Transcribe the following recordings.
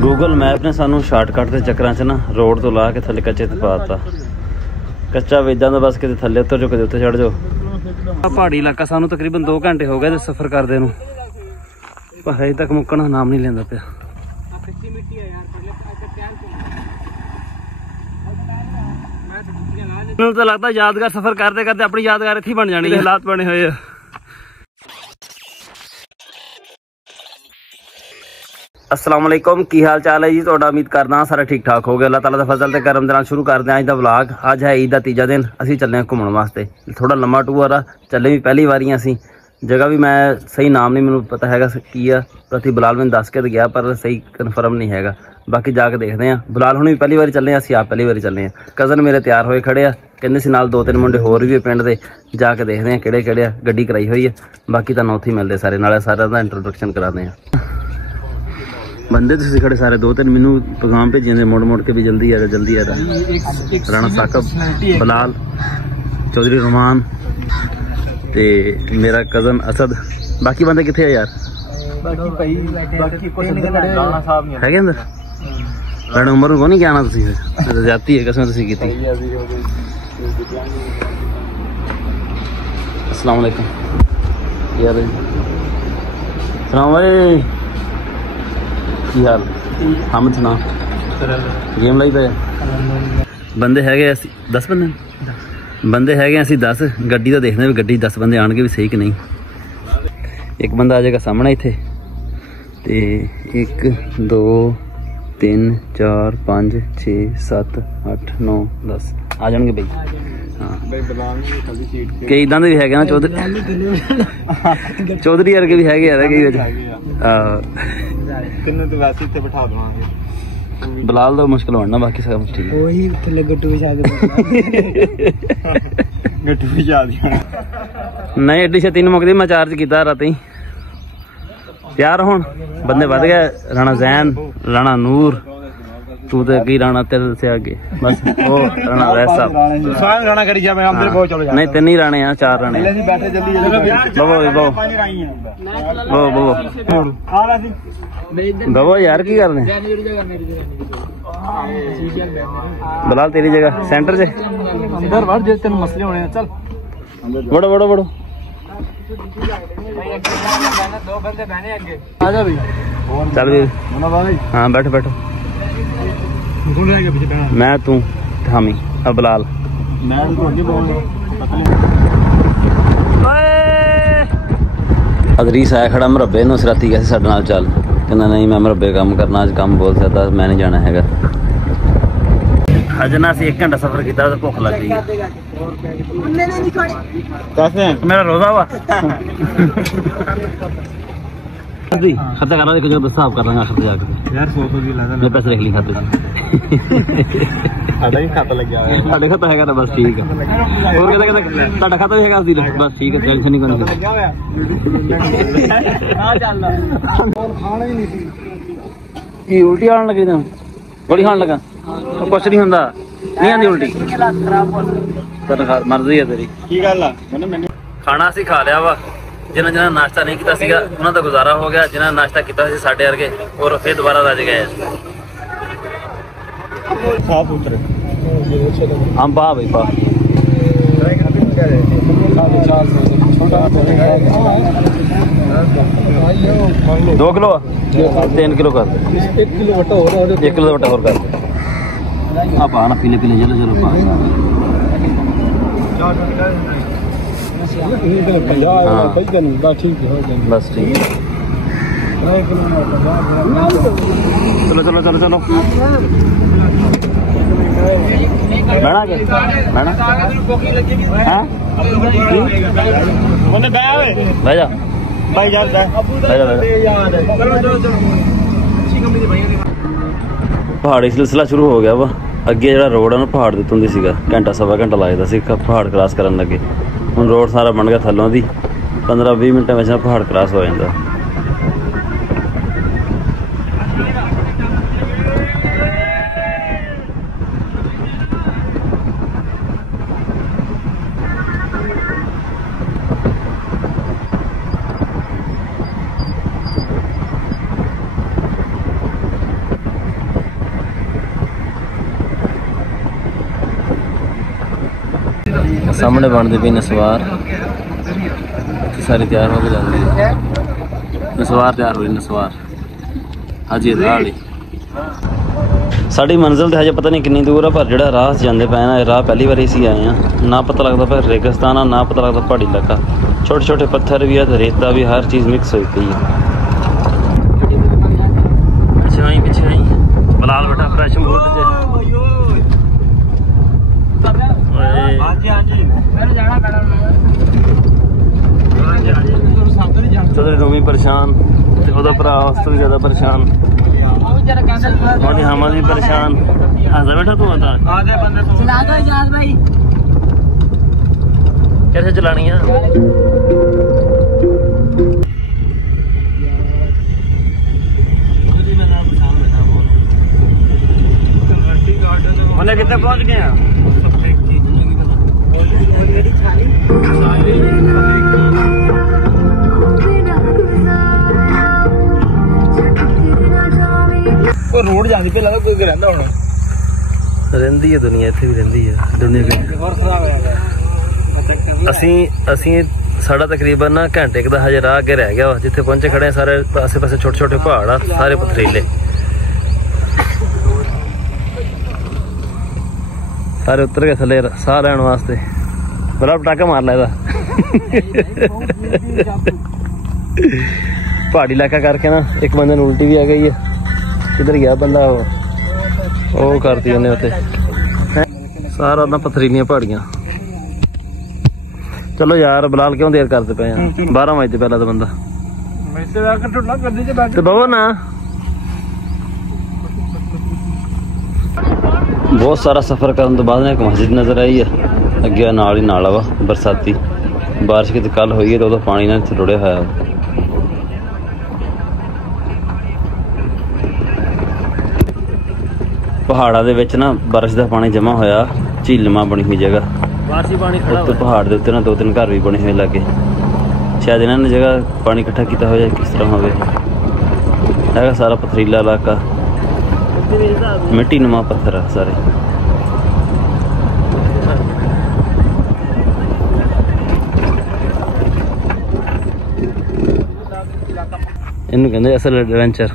Google map ने सानू shortcut के चक्कर च ना रोड तो ला के थले कच्चे ते पाता। कच्चा वेदा बस कि थले उतर जाओ, कदे उत्ते चढ़ जाओ। पहाड़ी इलाका सानू तकरीबन 2 घंटे हो गए सफर करदे नूं, पर हजे तक मुक्कण नाम नहीं लेंदा पिया। मैनूं तो लगदा यादगार सफर करते करते अपनी यादगार इत्थे बन जानी है। हालात बने हुए आ। अस्सलाम वालेकुम, की हाल चाल है जी तुहाडा? उम्मीद करदा सारा ठीक ठाक हो गया। अल्लाह ताला दा फजल ते करम दे नाल शुरू करदे अज दा व्लॉग। अज है ईद दा तीजा दिन, असीं चले हैं घूमण वास्ते। थोड़ा लम्मा टूर आ, चले भी पहली वारी असीं। जगह भी मैं सही नाम नहीं मैनूं पता हैगा की आ, प्रति बिलाल मैनूं दस के गया पर सही कन्फर्म नहीं हैगा। बाकी जाके देखते हैं। बिलाल हुणी भी पहली बारी चले, असीं आप पहली बारी चले हैं। कज़न मेरे तैयार होए खड़े आ, कहंदे सी नाल 2-3 मुंडे होर भी पिंड दे। जाके देखते हैं किहड़े किहड़े आ, गड्डी कराई हुई है। बाकी तुहानूं उत्थे मिलदे सारे, नाले सारे दा इंट्रोडक्शन कराते हैं। बंदे तो खड़े सारे 2-3 मैनू पैगाम भेजे ने मुड़ मुड़ के भी जल्दी आ जा जल्दी आ जा। राणा साकब, बिलाल, चौधरी रहमान ते मेरा कज़न असद। बाकी बंदे कितने है यार? है अंदर राणा उमर को नहीं क्या आना तुम जाती है कसम तुम की। अस्सलाम वालेकुम यार, सलाम भाई की हाल? हम सुना गेम लाई पे बंदे है 10 बंदे है असी 10। गड्डी तो देखने भी गड्डी 10 बंदे आने भी सही कि नहीं। एक बंदा आ जाएगा सामने इत्थे ते 1 2 3 4 5 6 7 8 9 10 आ जाएंगे भाई। हाँ कई इदा भी है ना चौधरी वर्गे भी है बिलाल तो मुश्किल होना, बाकी सब ठीक नहीं। एड्डी छेती मुकदी, मैं चार्ज किया राती। तैयार होन बंदे वध गए। राणा जैन, राणा नूर, तू तो अगे राणा तेरे से आगे बस। वो राणा वैसा नहीं 3 ही राणे हैं, 4 राणे। बबो यार की करने बिलाल तेरी जगह सेंटर से मसले होने। चल बड़ो बड़ो बड़ो चल भी। हाँ बैठो बैठो। मैं तू हामी अब बिलाल। अदरीस आया खड़ा मरब्बे नूं राती कैसे साडे नाल चल, कहना नहीं मैं मरब्बे काम करना, अज काम बोल सकता मैं नहीं जाना हैगा। अज ना 1 घंटा सफर किया तो भुख लग गई। मेरा रोजा वा खर्चा कर रहा देखो जो हिसाब कर लांगा आखिर जाके यार 100 की लादा मैं पैसे रख ली खाते साडा ही खाता लग गया है। साडे खाता हैगा ना बस ठीक है। और कहदा साडा खाता भी हैगा असदी बस ठीक है, टेंशन नहीं करनी। आ चल खाना ही नहीं सी ये उल्टी आने लगी तुम गोली खान लगा कुछ नहीं हुंदा नहीं आंदी उल्टी तेरी मर्जी है तेरी की गल आ। खाना असीं खा लिया वा। जिन्हें जिन्हें नाश्ता नहीं किया सीगा उन्होंने तो गुजारा हो गया, जिन्हें नाश्ता किया साढ़े वर्गे और फिर दोबारा रज गए। हम पा भाई पा 2 किलो 3 किलो कर 1 किलो वटा और कर। आप आना पीले पीले चलो चलो बस ठीक है। चलो चलो चलो चलो बैठा के बैठा हाँ भाई जा भाई यार पहाड़ी सिलसिला शुरू हो गया वा। अगे जो रोड है ना पहाड़ के उत्तों दी घंटा सवा घंटा लगता सी पहाड़ क्रॉस करन लगे। हुण रोड सारा बन गया थल्लों दी 15-20 मिनटां विच पहाड़ क्रॉस हो जाता। सामने बनती पई नसवार सारी तैयार होकर जाती है। नसवार तैयार हुई नसवार हाजी वाली साड़ी मंजिल तो हजे पता नहीं कितनी दूर है पर जो राह जाते पे ना राह पहली बार इसी आए हैं ना पता लगता पर रेगिस्तान आ ना पता लगता पहाड़ी इलाका छोटे छोटे पत्थर भी है रेता भी हर चीज़ मिक्स हुई पई है। पीछे आई बलाल बेटा फ्रेश बोट चौधरी रूमी परेशान भरा उस तो भी ज्यादा परेशान हम भी परेशान हंसा बैठा तू बता कैसे चलानी है मैंने कितने पहुंच गए हैं रोड जाती पे लगा कोई रहंदा होना रहंदी है दुनिया इत्थे भी रहंदी है दुनिया के ਅਸੀਂ ਸਾਡਾ ਤਕਰੀਬਨ ਨਾ ਘੰਟੇ ਦਾ ਹਜੇ ਰਾਹ ਕੇ ਰਹਿ ਗਿਆ ਜਿੱਥੇ ਪਹੁੰਚੇ ਖੜੇ ਆ ਸਾਰੇ ਆਸੇ ਪਾਸੇ ਛੋਟੇ ਛੋਟੇ ਪਹਾੜ ਆ ਸਾਰੇ ਪਥਰੀਲੇ ਸਾਰੇ ਉੱਤਰ ਕੇ ਥੱਲੇ ਸਾਹ ਲੈਣ ਵਾਸਤੇ ਬੜਾ ਪਟਾਕਾ ਮਾਰ ਲਿਆ ਇਹਦਾ ਪਹਾੜੀ ਇਲਾਕਾ ਕਰਕੇ ਨਾ ਇੱਕ ਬੰਦੇ ਨੂੰ ਉਲਟੀ ਵੀ ਆ ਗਈ ਹੈ किधर गया बंदा वो करती उन्हें उत्ते सारा ना पथरीलियां पहाड़ियां। चलो यार बलाल क्यों देर करते पे 12 बजे पहला तो बंदा बहु ना बहुत सारा सफर करने तो बाद एक मस्जिद नजर आई है अगे नाल ही नाला वा बरसाती बारिश की कल हुई है तो पानी ना इत्थे रुड़िया होया पहाड़ा दे विच ना बारिश का पानी जमा होया झीलमा बनी हुई जगह उत्ते पहाड़ दे उत्ते ना 2-3 घर भी बने हुए लागे शायद इन्होंने जगह पानी इकट्ठा किया हो जाए किस तरह होवे है सारा पथरीला इलाका मिट्टी नुमा पत्थर है सारे इन्हू कहंदे असल एडवेंचर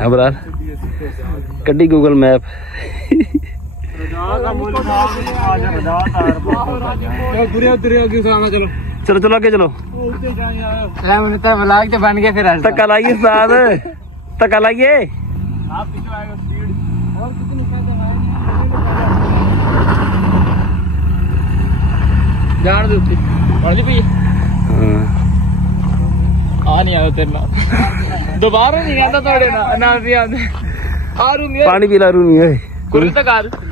है बरार कड्डी गूगल मैप चलो चलो आगे चलो बन गया फिर धक्का लाइए उस्ताद धक्का लाइए दोबारा नहीं आता पानी पीला रूमी है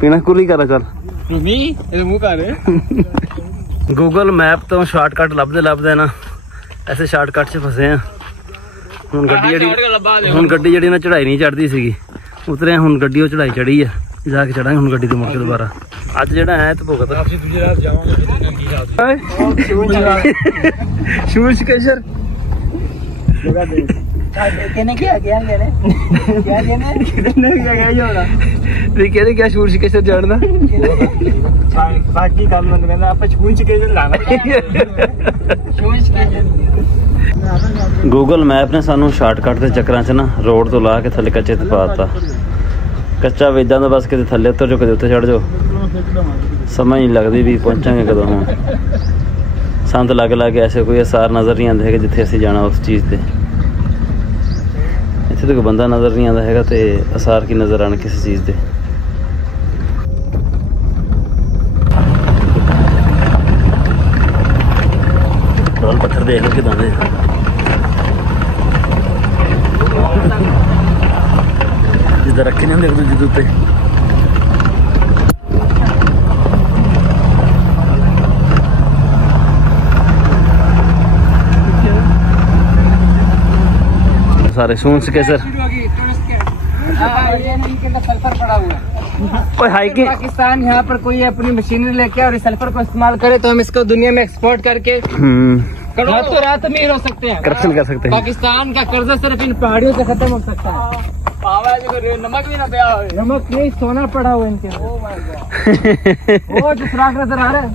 पीना कुली कर चल रूमी मुंह कर गूगल मैप तो शॉर्टकट लभदे ना ऐसे शॉर्टकट च फसे हैं हुण गड्डी जड़ी ना चढ़ाई नहीं चढ़ती सी उतरे हुण गड्डी चढ़ाई चढ़ी है जाके चढ़ांगे हुण गड्डी ते मुड़ के दोबारा अज जेड़ा है तो भुगत शूज केशर क्या शूर कैसे जानना बाकी काम गूगल मैप ने सानू शॉर्टकट के चक्कर च ना रोड तो ला के थले कच्चे ते पाता कच्चा वेदा तो बस किते थले उतर जाओ कदे उत्ते चढ़ जाओ समझ नहीं लगती भी पहुंचांगे कदों हम सानू तो लग लग ऐसे कोई आसार नज़र नहीं आते है जिथे असीं जाना उस चीज़ ते इत्थे तो कोई बंदा नज़र नहीं आता है तो आसार की नज़र आने किसी चीज़ दे पत्थर देख लो कि जिधर रखे नहीं होंगे एक दूजे उत्ते सारे सूंस के सर सल्फर पड़ा हुआ है हाइकिंग पाकिस्तान यहाँ पर कोई अपनी मशीनरी लेके और इस सल्फर को इस्तेमाल करे तो हम इसको दुनिया में एक्सपोर्ट करके रातों रात अमीर हो सकते हैं, करप्शन कर सकते हैं। पाकिस्तान का कर्जा सिर्फ इन पहाड़ियों से खत्म हो सकता है। नमक भी ना पिया हो। नमक नहीं, सोना पड़ा हुआ इनके अंदर। वो जो सुराख नजर आ रहा है,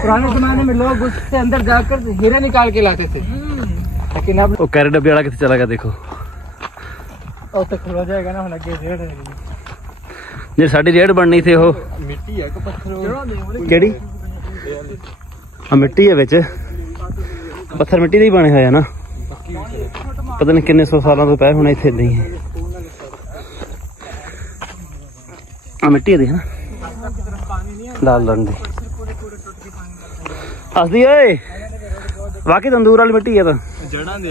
पुराने जमाने में लोग उससे अंदर जाकर हीरे निकाल के लाते थे, लेकिन अब वो कैरेट डब्बे वाला कितने चला गया देखो। और तक हो जाएगा ना, अगे रेड है जे साडी रेड बननी थी वो मिट्टी है कि पत्थर केड़ी हां मिट्टी है विच पत्थर मिट्टी दे ही बने हुए है ना, पता नहीं किन्ने सौ सालों तो पए होने इत्थे नहीं है। आ मिट्टी दी है ना लाल रंग दी हसदी ओए वाकई तंदूर वाली मिट्टी है। तो जड़ा दे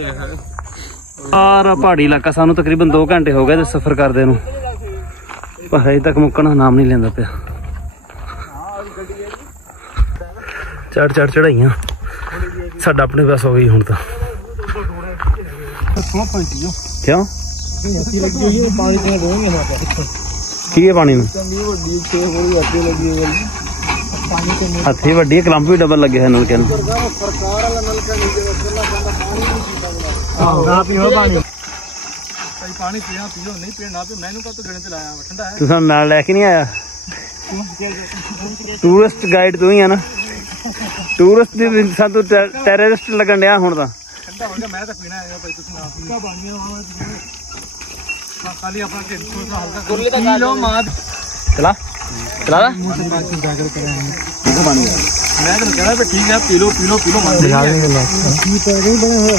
सारा पहाड़ी इलाका सानू तकरीबन 2 घंटे हो गए सफर करदे नूं, पर अजे तक मुक्कण दा नाम नहीं लेंदा पिया। चढ़ चढ़ाइयां साडा अपने पास हो गई हुण तां। क्यों की है पानी नूं हथी वड्डी कलंप भी डबल लगे है नलके नूं। पानी पीना पियो नहीं पीना पियो, मैनू का तो गणे ते लाया ठंडा है। तू सानू नाल लेके नहीं आया? टूरिस्ट गाइड तू ही है ना, टूरिस्ट दी इंसान तू टेररिस्ट लगन दिया हुण तां। ठंडा हो गया मैं तो पीना है भाई, तुसी ना पीना खाली अपना ढिड थोड़ा हल्का गुरले दा पी लो मां चला चला दा पानी मैं तो कह रहा है ठीक है P low P low P low मान नहीं बने हो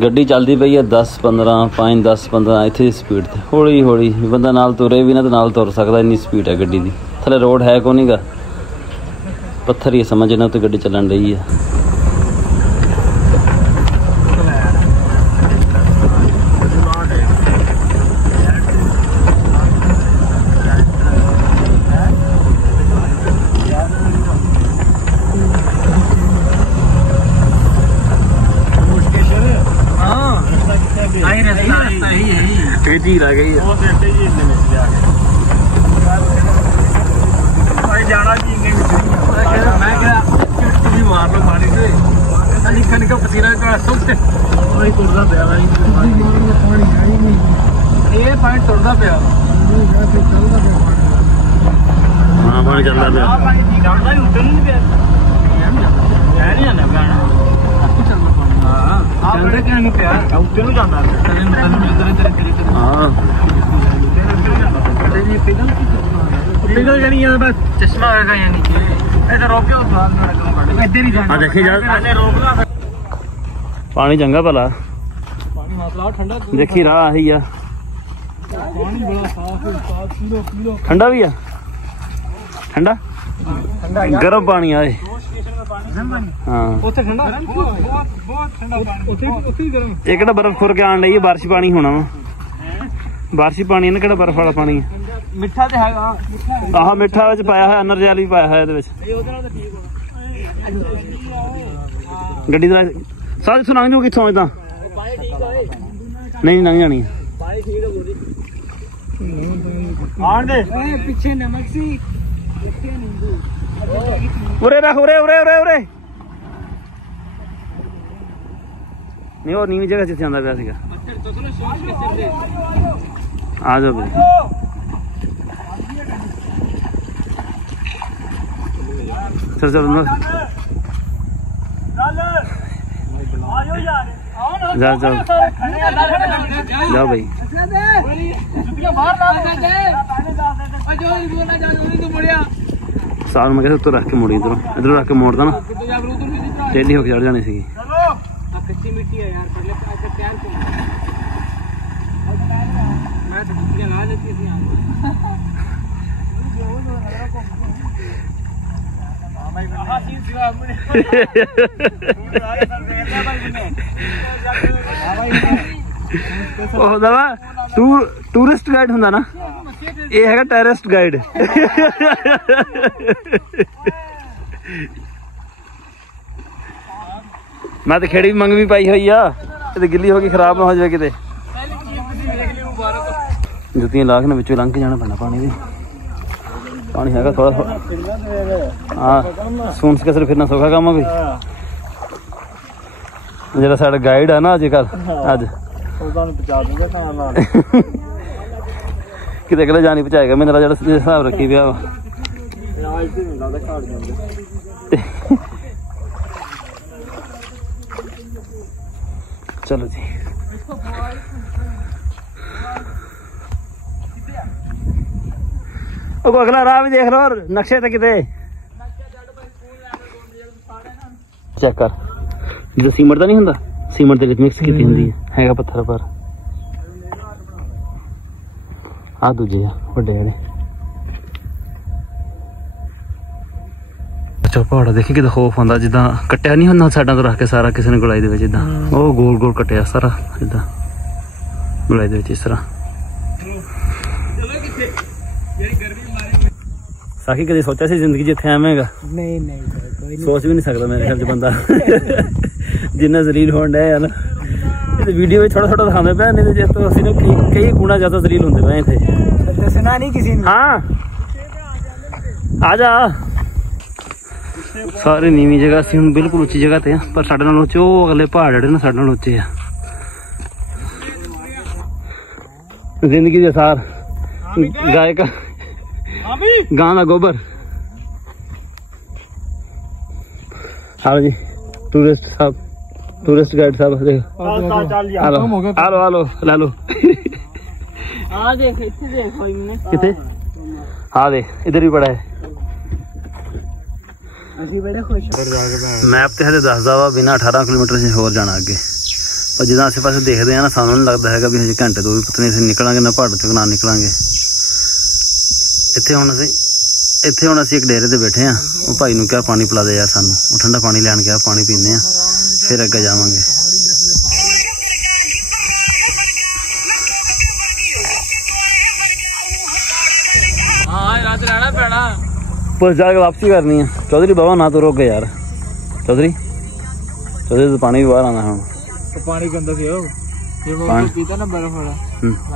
गड्डी चलती पई है 10-15 5-10-15 इत्थे दी स्पीड ते हौली हौली बंदा नाल तुरे भी ना तो नाल तुर सकदा, इन्नी स्पीड है गड्डी दी। थले रोड है को नहीं गा, पत्थर ही समझ ना उत्ते गड्डी चलन रही है। झील आ गई है जाना जी मैं क्या मार लो पानी से निका निका पसीना तुरदा पिया ये पानी तुरदा पिया हाँ पानी चलता चश्मा होगा यानी पानी चंगा भला देखी राह ही है, ठंडा भी है ठंडा गर्म पानी आए एक बर्फ खुर के आन रही है, बारिश पानी होना वा बारिशी पानी है ना, केड़ा बर्फ वाला पानी है मिठा ते हैगा आह मिठा विच पाया है, अनर जैल भी पाया है ਇਹਦੇ ਵਿੱਚ ਗੱਡੀ ਦਾ ਸਾਜ ਸੁਣਾਂਗੇ ਉਹ ਕਿੱਥੋਂ ਇਦਾਂ ਨਹੀਂ ਲੰਘ ਜਾਣੀ ਆਣ ਦੇ ਪਿੱਛੇ ਨਮਕ ਸੀ ਪਿੱਛੇ ਨਿੰਬੂ ਉਰੇ ਰੱਖ ਉਰੇ ਉਰੇ ਉਰੇ ਉਰੇ नहीं और नीवी जगह से आंदा पिया सीगा आ जाओ भाई चल चल जा जाओ जाओ भाई साल में कैसे तो रख के मुड़ी इधर इधर रख के मोड़ता ना टेढ़ी होके चढ़ जानी सी। कच्ची मिट्टी है यार, पहले तैयार मैं तो कुछ ला लेती थी टूरिस्ट गाइड हुंदा ना, ये है टेररिस्ट गाइड मैं तो खेड़ी मंग भी पाई हुई आ, गिल्ली होगी खराब ना हो जाए किते जुतियां लाख ने विचों लंघ के जाना पैना पानी भी पानी है थोड़ा हाँ सून के सिर फिरना सौखा काम है कोई ਜਿਹੜਾ ਸਾਡਾ ਗਾਈਡ ਆ ਨਾ ਅੱਜ ਕੱਲ ਅੱਜ ਉਹ ਤੁਹਾਨੂੰ ਪਹੁੰਚਾ ਦੂੰਗਾ ਟਾਈਮ ਨਾਲ ਕਿਤੇ ਕਿਤੇ ਜਾਣੀ ਪਹੁੰਚਾਏਗਾ ਮੈਨੂੰ ਜਿਹੜਾ ਹਿਸਾਬ ਰੱਖੀ ਪਿਆ ਵਾ ਅੱਜ ਤੇ ਨਹੀਂ ਲੱਗਦਾ ਘਾੜ ਜਾਂਦੇ ਚਲੋ ਜੀ ਉਹ ਕੋ ਅਗਲਾ ਰਾਹ ਵੀ ਦੇਖ ਲਓ ਨਕਸ਼ੇ ਤੇ ਕਿਤੇ ਚੈੱਕ ਕਰ ਜਿੱਦਾਂ ਸੀਮੈਂਟ ਦਾ ਨਹੀਂ ਹੁੰਦਾ ਸੀਮੈਂਟ ਦੇ ਵਿੱਚ ਮਿਕਸ ਕੀਤੀ ਹੁੰਦੀ ਹੈ ਹੈਗਾ ਪੱਥਰ ਪਰ ਆ ਦੂਜੇ ਆ ਵੱਡੇ ਜਿਹੜੇ ਅੱਛਾ ਪਹਾੜਾ ਦੇਖੀ ਕਿਤੇ ਖੋਫ ਹੁੰਦਾ ਜਿੱਦਾਂ ਕੱਟਿਆ ਨਹੀਂ ਹੁੰਦਾ ਸਾਈਡਾਂ ਤੋਂ ਰੱਖ ਕੇ ਸਾਰਾ ਕਿਸੇ ਨੇ ਗੁਲਾਈ ਦੇ ਵਿੱਚ ਇਦਾਂ ਉਹ ਗੋਲ ਗੋਲ ਕੱਟਿਆ ਸਾਰਾ ਇਦਾਂ ਗੁਲਾਈ ਦੇ ਵਿੱਚ ਇਸ ਤਰ੍ਹਾਂ ਸਾਕੀ ਕਦੇ ਸੋਚਿਆ ਸੀ ਜ਼ਿੰਦਗੀ 'ਚ ਇੱਥੇ ਆਵੇਂਗਾ ਨਹੀਂ ਨਹੀਂ ਕੋਈ ਨਹੀਂ ਸੋਚ ਵੀ ਨਹੀਂ ਸਕਦਾ ਮੇਰੇ ਖਿਆਲ 'ਚ ਬੰਦਾ ਜਿੰਨਾ ਜ਼ਲੀਲ ਹੋਣ ਡਿਆ ਨਾ ਇਹ ਵੀਡੀਓ ਵਿੱਚ ਥੋੜਾ ਥੋੜਾ ਦਿਖਾਉਂਦੇ ਪਏ ਨਹੀਂ ਤੇ ਜੇ ਤੋਂ ਅਸੀਂ ਨਾ ਕਈ ਗੁਣਾ ਜ਼ਿਆਦਾ ਜ਼ਲੀਲ ਹੁੰਦੇ ਪਏ ਇੱਥੇ ਦੱਸਣਾ ਨਹੀਂ ਕਿਸੇ ਨੂੰ ਹਾਂ ਆ ਜਾ ਸਾਰੇ ਨੀਵੀਂ ਜਗ੍ਹਾ ਸੀ ਹੁਣ ਬਿਲਕੁਲ ਉੱਚੀ ਜਗ੍ਹਾ ਤੇ ਆ ਪਰ ਸਾਡੇ ਨਾਲ ਉੱਚੇ ਉਹ ਅਗਲੇ ਪਹਾੜ ਜਿਹੜੇ ਨਾ ਸਾਡੇ ਨਾਲ ਉੱਚੇ ਆ ਜ਼ਿੰਦਗੀ ਦੇ ਸਾਰ ਗਾਇ ਕਾ ਗਾਂ ਦਾ ਗੋਬਰ हाँ जी टूरिस्ट साहब टूरिस्ट गाइड साहब हेलो हेलो ला लो कितने हाँ देख इधर भी बड़ा है मैप तो हले दसदा वा बिना 18 किलोमीटर से होर जाना अगे पर जिदा आसे पासे देखते हैं ना सानू नहीं लगता है भी हजे घंटे दो भी पता नहीं निकलांगे ना पहाड़ चों ना निकलांगे ਇੱਥੇ ਹੁਣ ਅਸੀਂ ਇੱਕ ਡੇਰੇ ਤੇ ਬੈਠੇ ਆ ਉਹ ਭਾਈ ਨੂੰ ਕਿਹਾ ਪਾਣੀ ਪਿਲਾ ਦੇ ਯਾਰ ਸਾਨੂੰ ਉਹ ਠੰਡਾ ਪਾਣੀ ਲੈਣ ਗਿਆ ਪਾਣੀ ਪੀਂਦੇ ਆ ਫਿਰ ਅੱਗੇ ਜਾਵਾਂਗੇ ਹਾਂ ਰਾਤ ਰਹਿਣਾ ਪੈਣਾ ਬਸ ਜਾ ਕੇ ਵਾਪਸੀ ਕਰਨੀ ਆ ਚੌਧਰੀ ਬਾਬਾ ਨਾ ਤੋਂ ਰੁਕ ਗਏ ਯਾਰ ਚੌਧਰੀ ਤੋਂ ਪਾਣੀ ਵੀ ਬਾਹਰ ਆਉਂਦਾ ਹੁਣ ਪਾਣੀ ਗੰਦਾ ਸੀ ਉਹ ਇਹ ਉਹ ਪੀਤਾ ਨਾ ਬਰਫ ਵਾਲਾ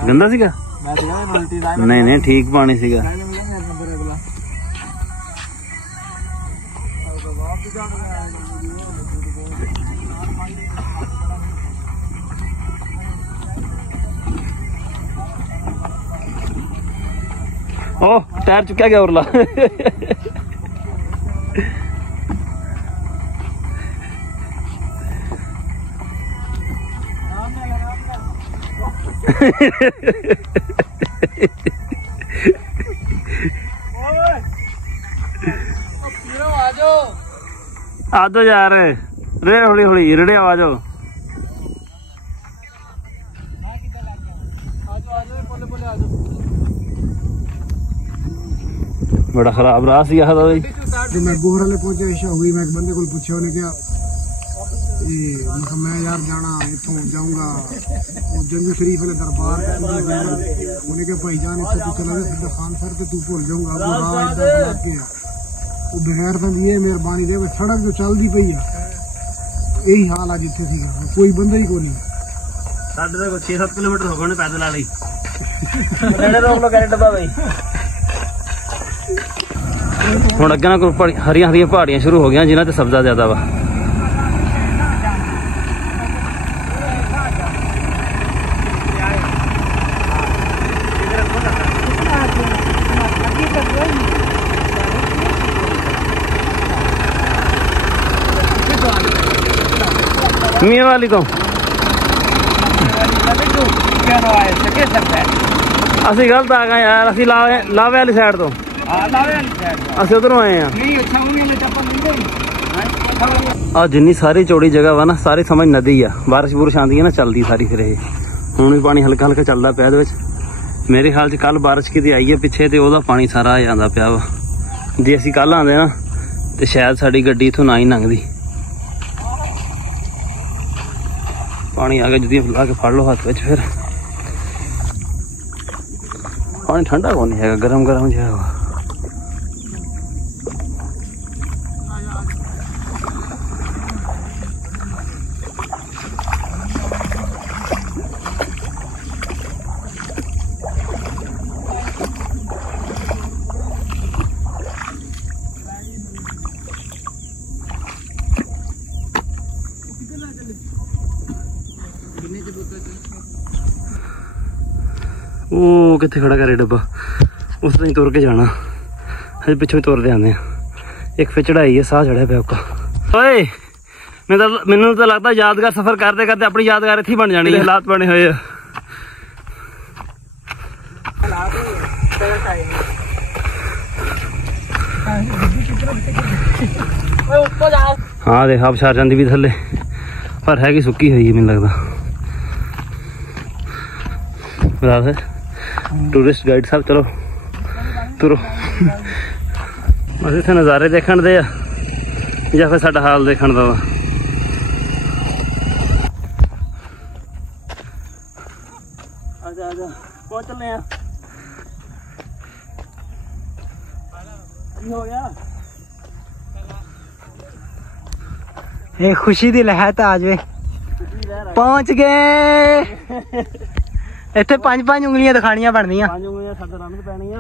ਗੰਦਾ ਸੀਗਾ ਮੈਂ ਕਿਹਾ ਮਲਟੀ ਲਾਈਨ ਨਹੀਂ ਠੀਕ ਪਾਣੀ ਸੀਗਾ ओ टायर चुका गया उरला आ जाओ यार रे हौली हौली रेड़े आ जाओ बड़ा खराब राह सी आखदा भाई जो मैं गोहर वाले पहुंचे इशा हुई मैं एक बंदे को पूछा उन्हें क्या मैं यार जाना इथों जाऊंगा जंग शरीफ वाले दरबार उन्हें क्या भाईजान इत्थे तू चला जा सीधा खान सर ते तू भूल जाऊंगा वो राह इधर बना के वो बगैर बंदी है मेहरबानी दे सड़क जो चलदी पई है यही हाल आ जिथे सीगा कोई बंदा ही कोई नहीं साडे तो 6-7 किलोमीटर हो गए पैदल वाली रेड़े रोक लो कैरेट डब्बा भाई ਹੁਣ ਅੱਗੇ ਨਾ ਕੋਈ ਹਰੀਆਂ ਹਰੀਆਂ ਪਹਾੜੀਆਂ ਸ਼ੁਰੂ ਹੋ ਗਈਆਂ ਜਿਨ੍ਹਾਂ ਤੇ ਸਬਜ਼ਾ ਜ਼ਿਆਦਾ ਵਾ ਮੀਆਂ ਵਾਲੀ ਤੋਂ ਅਸੀਂ ਗਲਤ ਆ ਗਏ ਯਾਰ ਅਸੀਂ ਲਾਵੇ ਵਾਲੀ ਸਾਈਡ ਤੋਂ ਅਸੀਂ ਉਧਰੋਂ ਆਏ ਆ ਆ ਜਿੰਨੀ ਸਾਰੀ ਚੌੜੀ ਜਗ੍ਹਾ ਵਾ ਨਾ ਸਾਰੀ ਸਮਝ ਨਦੀ ਆ ਬਾਰਿਸ਼ ਬੁਰਿਸ਼ ਆਉਂਦੀ ਹੈ ਨਾ ਚੱਲਦੀ ਸਾਰੀ ਫਿਰ ਇਹ ਹੁਣ ਵੀ ਪਾਣੀ ਹਲਕਾ ਹਲਕਾ ਚੱਲਦਾ ਪਿਆ ਇਹਦੇ ਵਿੱਚ ਮੇਰੇ ਖਿਆਲ 'ਚ ਕੱਲ ਬਾਰਿਸ਼ ਕਿਤੇ ਆਈ ਹੈ ਪਿੱਛੇ ਤੇ ਉਹਦਾ ਪਾਣੀ ਸਾਰਾ ਆ ਜਾਂਦਾ ਪਿਆ ਵਾ ਜੇ ਅਸੀਂ ਕੱਲ ਆਉਂਦੇ ਨਾ ਤੇ ਸ਼ਾਇਦ ਸਾਡੀ ਗੱਡੀ ਇੱਥੋਂ ਨਾ ਹੀ ਲੰਘਦੀ ਪਾਣੀ ਆ ਗਿਆ ਜੁੱਤੀਆਂ ਲਾ ਕੇ ਫੜ ਲਓ ਹੱਥ ਵਿੱਚ ਫਿਰ ਪਾਣੀ ਠੰਡਾ ਕੋਈ ਨਹੀਂ ਹੈਗਾ ਗਰਮ ਗਰਮ ਜਿਹਾ ਵਾ ਉਹ ਕਿੱਥੇ ਖੜਾ ਕਰੇ ਡੱਬਾ, ਉਸ ਤੋਂ ਹੀ ਤੁਰ ਕੇ ਜਾਣਾ। ਹਜੇ ਪਿੱਛੋਂ ਹੀ ਤੁਰਦੇ ਆਉਂਦੇ ਆ। ਇੱਕ ਫਿਰ ਚੜਾਈ ਹੈ, ਸਾਹ ਚੜਿਆ ਪਿਆ ਔਕਾ। ਓਏ ਮੈਨੂੰ ਤਾਂ ਲੱਗਦਾ ਯਾਦਗਾਰ ਸਫ਼ਰ ਕਰਦੇ ਕਰਦੇ ਆਪਣੀ ਯਾਦਗਾਰ ਇੱਥੇ ਬਣ ਜਾਣੀ। ਹਾਲਾਤ ਬਣੇ ਹੋਏ ਆ। हाँ देख आप छार जाती भी थले, पर है कि सुक्की हुई है मैनूं लगदा। बराबर टूरिस्ट गाइड साहब चलो तुरो। बस इत्थे नज़ारे देखण दे या फिर साडा हाल देखण दा वा। आजा आजा पहुंच चले हैं। हो गया ਇਹ ਖੁਸ਼ੀ ਦੀ ਲਹਿਰ ਤਾਂ ਆ ਜਾਵੇ। ਪਹੁੰਚ ਗਏ। ਇੱਥੇ 5-5 ਉਂਗਲੀਆਂ ਦਿਖਾਣੀਆਂ ਬਣਦੀਆਂ। 5 ਉਂਗਲੀਆਂ ਸਾਡੇ ਰੰਨ ਪੈਣੀਆਂ।